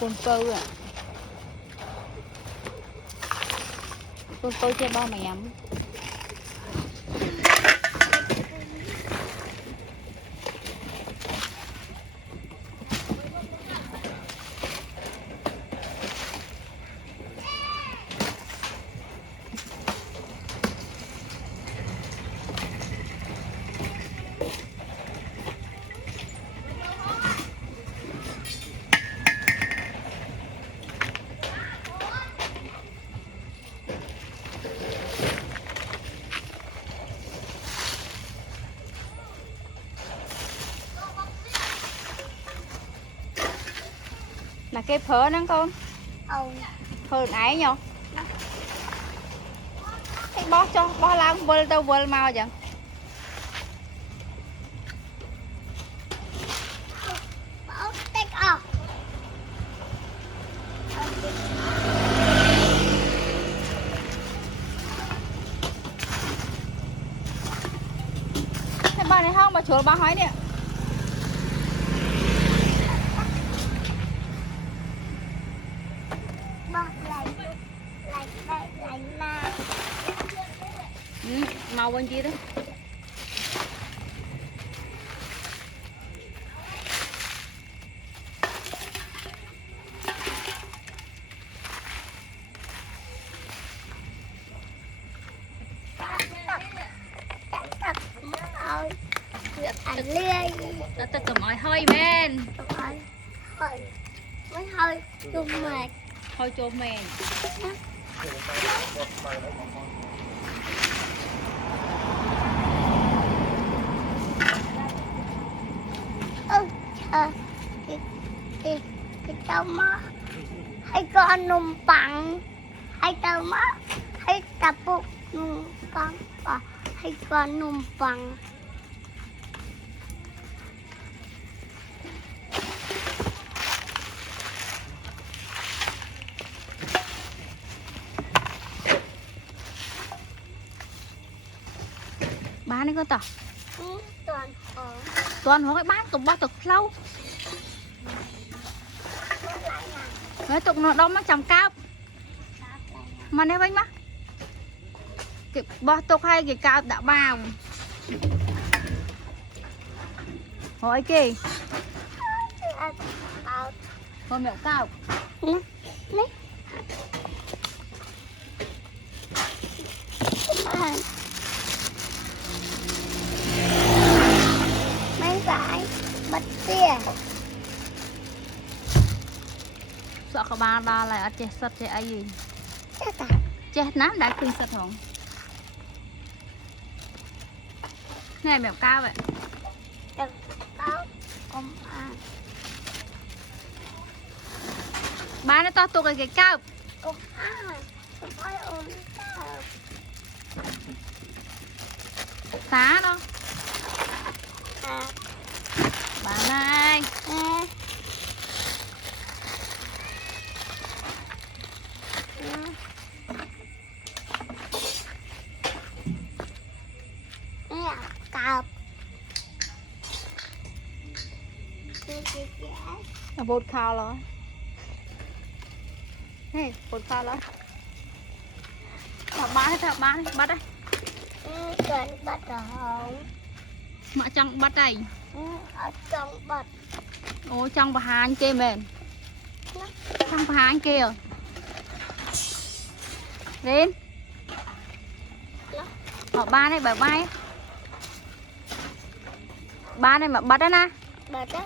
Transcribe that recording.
con câu à. Con câu chơi bao mày ấm. Là cái phở nó con phở ấy nhở cái bó cho bó lang vơi tao vơi mau chẳng cái bao này không mà chuột bao hói nè màu bên kia đó đã tất cả mọi hơi men mới hơi chung mệt thôi cho men cái tao má hay con nôm bằng hay tao má hay tập bộ nôm bằng và hay con nôm bằng bán đấy con tỏ toàn hóa cái bán tụi bao cực lâu mấy tụi nó đông nó trồng cao mà nếu bánh má cái bao tụi hay cái cao đã bao hỏi kì con mẹo cao mấy vải bật tia sợ các bạn ba lại ở chết sạch chết ai gì chết nám đã kinh sạch không này mẹo cao vậy ba nó to tụi cái cao xá đâu bạn ơi cặp bột khao rồi hey bột khao rồi thợ bán bắt đây cần bắt đầu mà trong bắt đây ở trong bật ô trong bà hai anh kia mền trong bà hai anh kia đến họ ba này bà bay ba này mà bắt đó nè bật đấy